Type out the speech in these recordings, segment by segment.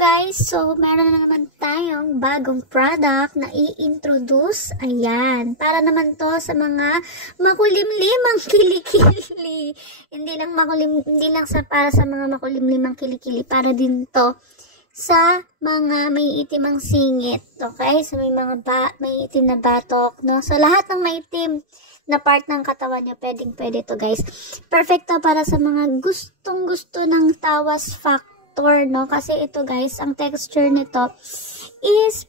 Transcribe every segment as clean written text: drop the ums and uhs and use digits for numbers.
guys, so meron na naman tayong bagong product na i-introduce. Ayan, para naman to sa mga makulimlimang kilikili. Hindi lang para sa mga makulimlimang kilikili, para din to sa mga may itimang singit. Okay? So may may itim na batok, no? So lahat ng may itim na part ng katawan nyo, pwede to guys. Perfect to para sa mga gustong-gusto ng tawas factor, no? Kasi ito guys, ang texture nito is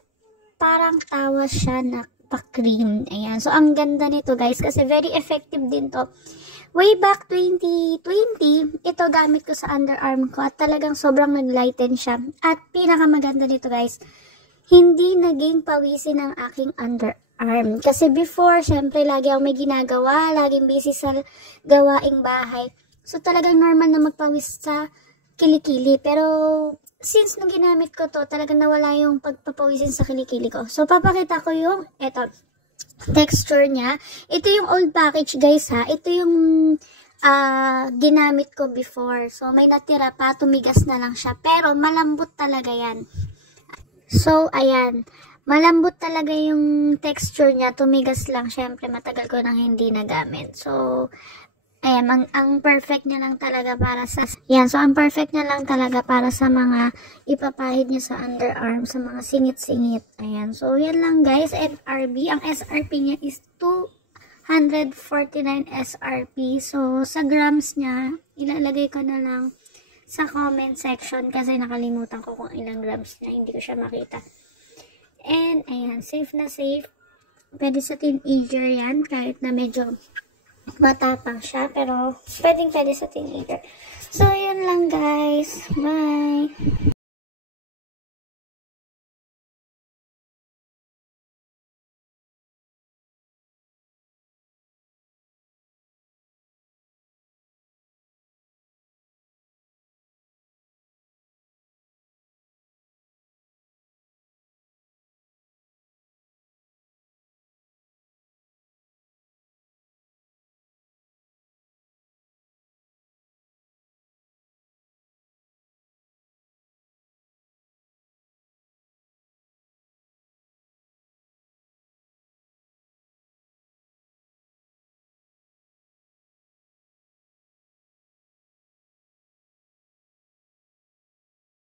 parang tawas siya na pa-cream. Ayan. So ang ganda nito guys, kasi very effective din to. Way back 2020, ito gamit ko sa underarm ko at talagang sobrang nag-lighten siya. At pinakamaganda nito guys, hindi naging pawisin ang aking underarm. Kasi before, syempre, lagi ako may ginagawa, laging busy sa gawaing bahay. So, talagang normal na magpawis sa kilikili. Pero, since nung ginamit ko to, talagang nawala yung pagpapawisin sa kilikili ko. So, papakita ko yung, texture niya. Ito yung old package, guys, ha. Ito yung ginamit ko before. So, may natira pa, tumigas na lang siya. Pero, malambot talaga yan. So, ayan. Malambot talaga yung texture niya. Tumigas lang. Syempre, matagal ko nang hindi nagamit. So, ayan. Ang perfect niya lang talaga para sa... Yan. So, ang perfect niya lang talaga para sa mga ipapahid niya sa underarm. Sa mga singit-singit. Ayan. So, yan lang guys. FRB. Ang SRP niya is 249 SRP. So, sa grams niya, ilalagay ko na lang sa comment section kasi nakalimutan ko kung ilang grams niya. Hindi ko siya makita. And, ayan, safe na safe. Pwede sa teenager yan, kahit na medyo matapang siya. Pero, pwede sa teenager. So, yun lang guys. Bye!